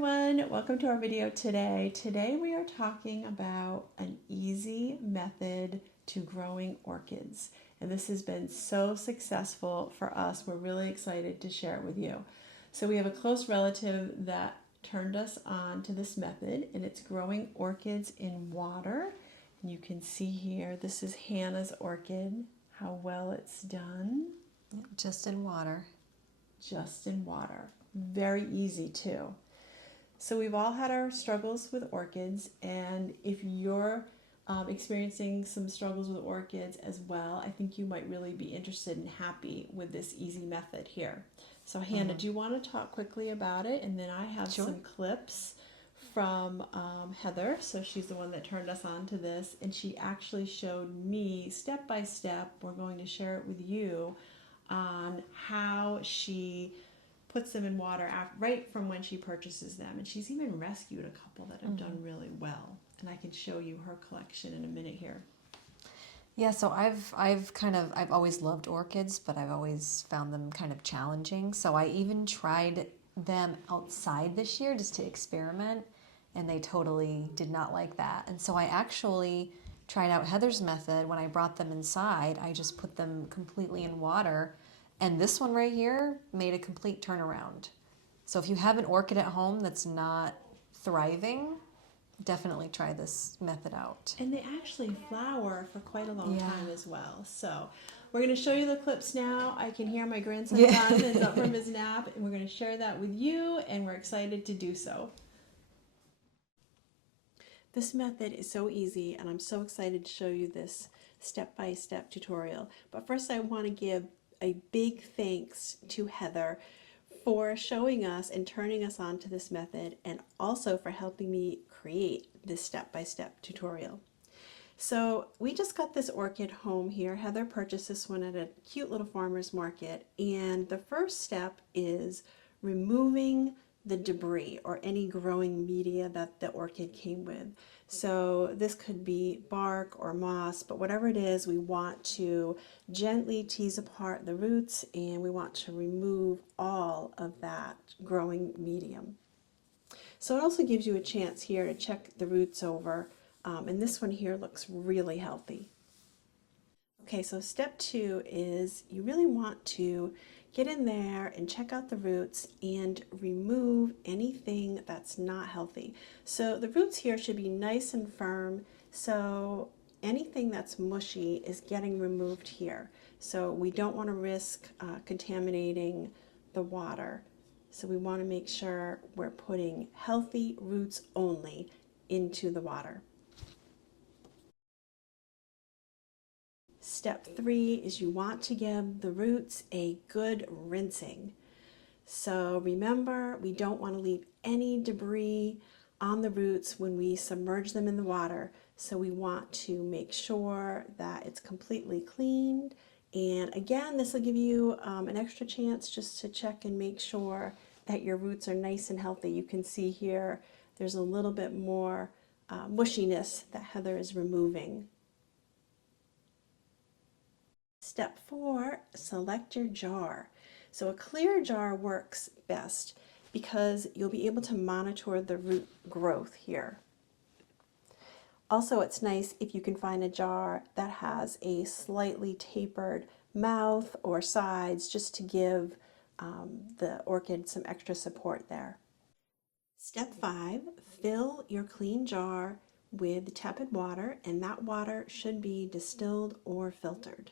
everyone, welcome to our video today. Today we are talking about an easy method to growing orchids. And this has been so successful for us. We're really excited to share it with you. So we have a close relative that turned us on to this method, and it's growing orchids in water. And you can see here, this is Hannah's orchid, how well it's done. Just in water. Just in water. Very easy too. So we've all had our struggles with orchids, and if you're experiencing some struggles with orchids as well, I think you might really be interested and happy with this easy method here. So Hannah, do you want to talk quickly about it? And then I have some clips from Heather. So she's the one that turned us on to this, and she actually showed me step by step. We're going to share it with you on how she puts them in water right from when she purchases them. And she's even rescued a couple that have done really well. And I can show you her collection in a minute here. Yeah, so I've always loved orchids, but I've always found them kind of challenging. So I even tried them outside this year just to experiment, and they totally did not like that. And so I actually tried out Heather's method. When I brought them inside, I just put them completely in water. And this one right here made a complete turnaround. So if you have an orchid at home that's not thriving, definitely try this method out. And they actually flower for quite a long time as well. So we're going to show you the clips now. I can hear my grandson John is up from his nap, and we're going to share that with you, and we're excited to do so. This method is so easy, and I'm so excited to show you this step-by-step tutorial. But first I want to give a big thanks to Heather for showing us and turning us on to this method, and also for helping me create this step-by-step tutorial. So we just got this orchid home here. Heather purchased this one at a cute little farmer's market, and the first step is removing the debris or any growing media that the orchid came with. So this could be bark or moss, but whatever it is, we want to gently tease apart the roots, and we want to remove all of that growing medium. So it also gives you a chance here to check the roots over, and this one here looks really healthy. Okay, so step 2 is you really want to get in there and check out the roots and remove anything that's not healthy. So the roots here should be nice and firm, so anything that's mushy is getting removed here. So we don't want to risk contaminating the water. So we want to make sure we're putting healthy roots only into the water. Step 3 is you want to give the roots a good rinsing. So remember, we don't want to leave any debris on the roots when we submerge them in the water. So we want to make sure that it's completely cleaned. And again, this will give you an extra chance just to check and make sure that your roots are nice and healthy. You can see here there's a little bit more mushiness that Heather is removing. Step 4, select your jar. So a clear jar works best because you'll be able to monitor the root growth here. Also, it's nice if you can find a jar that has a slightly tapered mouth or sides, just to give the orchid some extra support there. Step 5, fill your clean jar with tepid water, and that water should be distilled or filtered.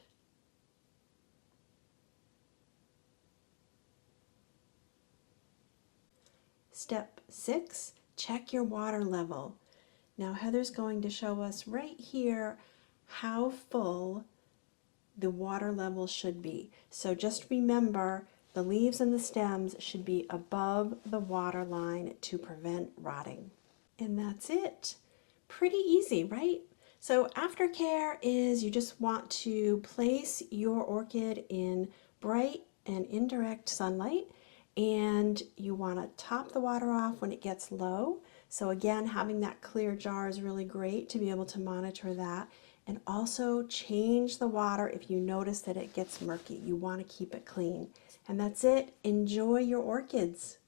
Step 6, check your water level. Now Heather's going to show us right here how full the water level should be. So just remember, the leaves and the stems should be above the water line to prevent rotting. And that's it. Pretty easy, right? So aftercare is you just want to place your orchid in bright and indirect sunlight, and you want to top the water off when it gets low. So again, having that clear jar is really great to be able to monitor that. And also change the water if you notice that it gets murky. You want to keep it clean. And that's it. Enjoy your orchids.